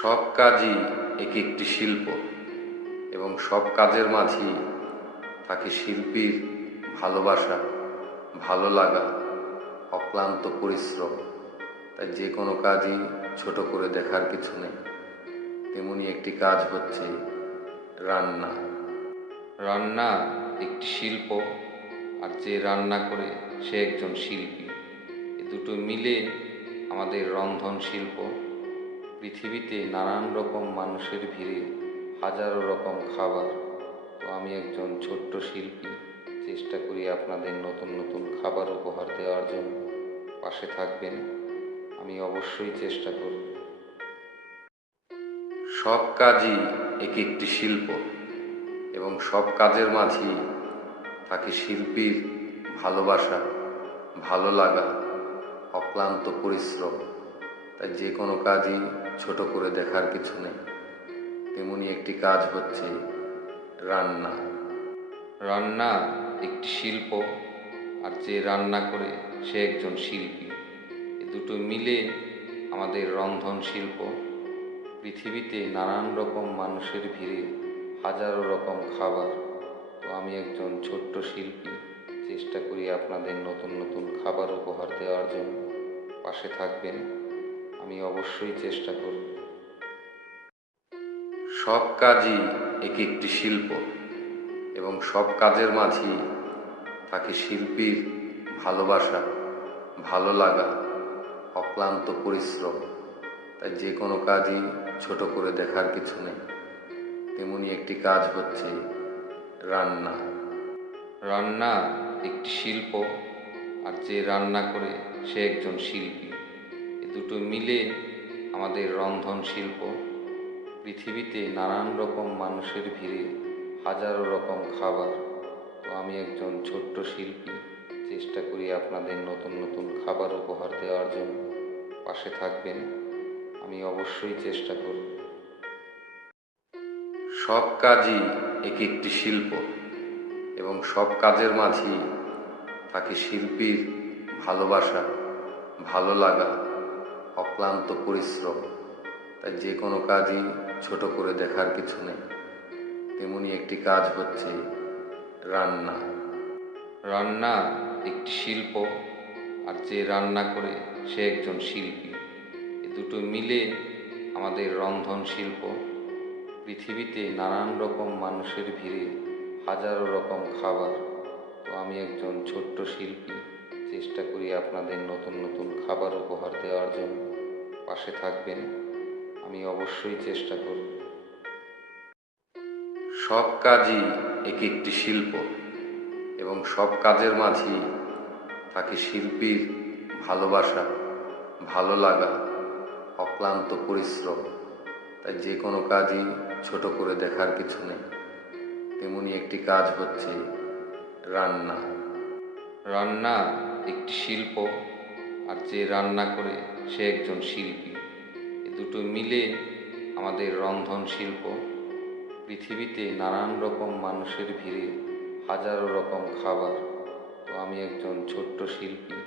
সব কাজই এক একটি শিল্প এবং সব কাজের মাঝেই থাকে শিল্পীর ভালোবাসা, ভালো লাগা, অক্লান্ত পরিশ্রম। তাই যে কোনো কাজই ছোট করে দেখার কিছু নেই। তেমনি একটি কাজ হচ্ছে রান্না। রান্না একটি শিল্প, আর যে রান্না করে সে একজন শিল্পী। এ দুটো মিলে আমাদের রন্ধন শিল্প। পৃথিবীতে নানান রকম মানুষের ভিড়ে হাজারো রকম খাবার। তো আমি একজন ছোট্ট শিল্পী, চেষ্টা করি আপনাদের নতুন নতুন খাবার উপহার দেওয়ার জন্য। পাশে থাকবেন, আমি অবশ্যই চেষ্টা করব। সব কাজই এক একটি শিল্প এবং সব কাজের মাঝেই থাকে শিল্পীর ভালোবাসা, ভালো লাগা, অক্লান্ত পরিশ্রম। তাই যে কোনো কাজই ছোট করে দেখার কিছু নেই। তেমনি একটি কাজ হচ্ছে রান্না। রান্না একটি শিল্প, আর যে রান্না করে সে একজন শিল্পী। এ দুটো মিলে আমাদের রন্ধন শিল্প। পৃথিবীতে নানান রকম মানুষের ভিড়ে হাজারো রকম খাবার। তো আমি একজন ছোট্ট শিল্পী, চেষ্টা করি আপনাদের নতুন নতুন খাবার উপহার দেওয়ার জন্য। পাশে থাকবেন, আমি অবশ্যই চেষ্টা করব। সব কাজই এক একটি শিল্প এবং সব কাজের মাঝেই থাকে শিল্পীর ভালোবাসা, ভালো লাগা, অক্লান্ত পরিশ্রম। তাই যে কোনো কাজই ছোট করে দেখার কিছু নেই। তেমনি একটি কাজ হচ্ছে রান্না। রান্না একটি শিল্প, আর যে রান্না করে সে একজন শিল্পী। এ দুটো মিলে আমাদের রন্ধন শিল্প। পৃথিবীতে নানান রকম মানুষের ভিড়ে হাজারো রকম খাবার। তো আমি একজন ছোট্ট শিল্পী, চেষ্টা করি আপনাদের নতুন নতুন খাবার উপহার দেওয়ার জন্য। পাশে থাকবেন, আমি অবশ্যই চেষ্টা করব। সব কাজই এক একটি শিল্প এবং সব কাজের মাঝেই থাকে শিল্পীর ভালোবাসা, ভালো লাগা, অক্লান্ত পরিশ্রম। তাই যে কোনো কাজই ছোট করে দেখার কিছু নেই। তেমনি একটি কাজ হচ্ছে রান্না। রান্না একটি শিল্প, আর যে রান্না করে সে একজন শিল্পী। এ দুটো মিলে আমাদের রন্ধন শিল্প। পৃথিবীতে নানান রকম মানুষের ভিড়ে হাজারো রকম খাবার। তো আমি একজন ছোট্ট শিল্পী, চেষ্টা করি আপনাদের নতুন নতুন খাবার উপহার দেওয়ার জন্য। পাশে থাকবেন, আমি অবশ্যই চেষ্টা করব। সব কাজই এক একটি শিল্প এবং সব কাজের মাঝেই থাকে শিল্পীর ভালোবাসা, ভালো লাগা, অক্লান্ত পরিশ্রম। তাই যে কোনো কাজই ছোট করে দেখার কিছু নেই। তেমনি একটি কাজ হচ্ছে রান্না। রান্না একটি শিল্প, আর যে রান্না করে সে একজন শিল্পী। এ দুটো মিলে আমাদের রন্ধন শিল্প। পৃথিবীতে নানান রকম মানুষের ভিড়ে হাজারো রকম খাবার। তো আমি একজন ছোট্ট শিল্পী,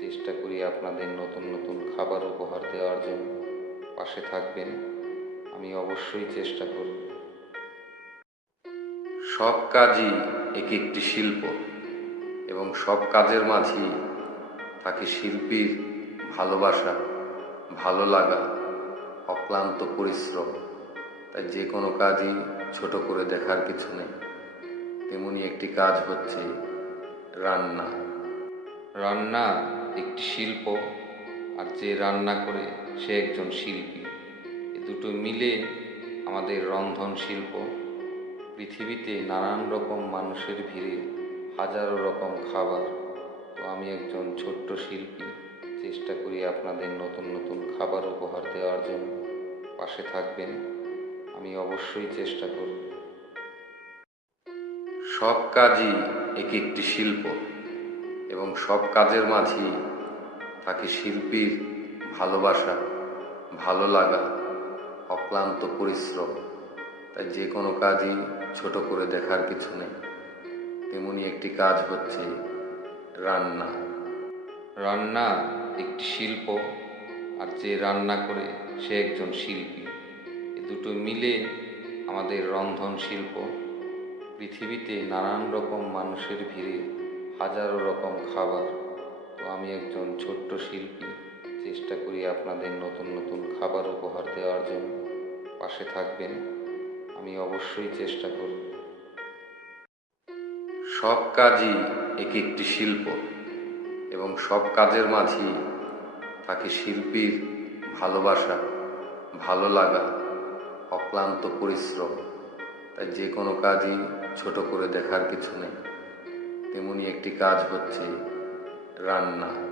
চেষ্টা করি আপনাদের নতুন নতুন খাবার উপহার দেওয়ার জন্য। পাশে থাকবেন, আমি অবশ্যই চেষ্টা করব। সব কাজই এক একটি শিল্প এবং সব কাজের মাঝেই থাকে শিল্পীর ভালোবাসা, ভালো লাগা, অক্লান্ত পরিশ্রম। তাই যে কোনো কাজই ছোট করে দেখার কিছু নেই। তেমনি একটি কাজ হচ্ছে রান্না। রান্না একটি শিল্প, আর যে রান্না করে সে একজন শিল্পী। এ দুটো মিলে আমাদের রন্ধন শিল্প। পৃথিবীতে নানান রকম মানুষের ভিড়ে হাজারো রকম খাবার। তো আমি একজন ছোট্ট শিল্পী, চেষ্টা করি আপনাদের নতুন নতুন খাবার উপহার দেওয়ার জন্য। পাশে থাকবেন, আমি অবশ্যই চেষ্টা করব। সব কাজই এক একটি শিল্প এবং সব কাজের মাঝেই থাকে শিল্পীর ভালোবাসা, ভালো লাগা, অক্লান্ত পরিশ্রম। তাই যে কোনো কাজই ছোট করে দেখার কিছু নেই। তেমনি একটি কাজ হচ্ছে রান্না। রান্না একটি শিল্প, আর যে রান্না করে সে একজন শিল্পী। দুটো মিলে আমাদের রন্ধন শিল্প। পৃথিবীতে নানান রকম মানুষের ভিড়ে হাজারো রকম খাবার। তো আমি একজন ছোট্ট শিল্পী, চেষ্টা করি আপনাদের নতুন নতুন খাবার উপহার দেওয়ার জন্য। পাশে থাকবেন, আমি অবশ্যই চেষ্টা করব। সব কাজই এক একটি শিল্প এবং সব কাজের মাঝেই থাকে শিল্পীর ভালোবাসা, ভালো লাগা, অক্লান্ত পরিশ্রম। তাই যে কোনো কাজই ছোট করে দেখার কিছু নেই। তেমনি একটি কাজ হচ্ছে রান্না।